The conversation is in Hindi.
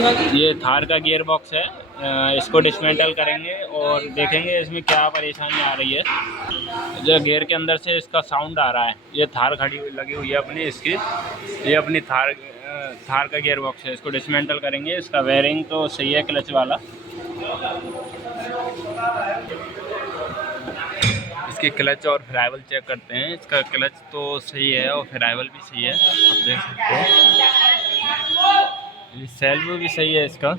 ये थार का गियर बॉक्स है। इसको डिसमेंटल करेंगे और देखेंगे इसमें क्या परेशानी आ रही है। जो गियर के अंदर से इसका साउंड आ रहा है, ये थार खड़ी हुई लगी हुई है अपनी इसकी। ये अपनी थार का गियर बॉक्स है। इसको डिसमेंटल करेंगे। इसका वेयरिंग तो सही है क्लच वाला। इसकी क्लच और फ्राइवल चेक करते हैं। इसका क्लच तो सही है और फ्राइवल भी सही है, आप देख सकते हो। सेल्व भी सही है इसका।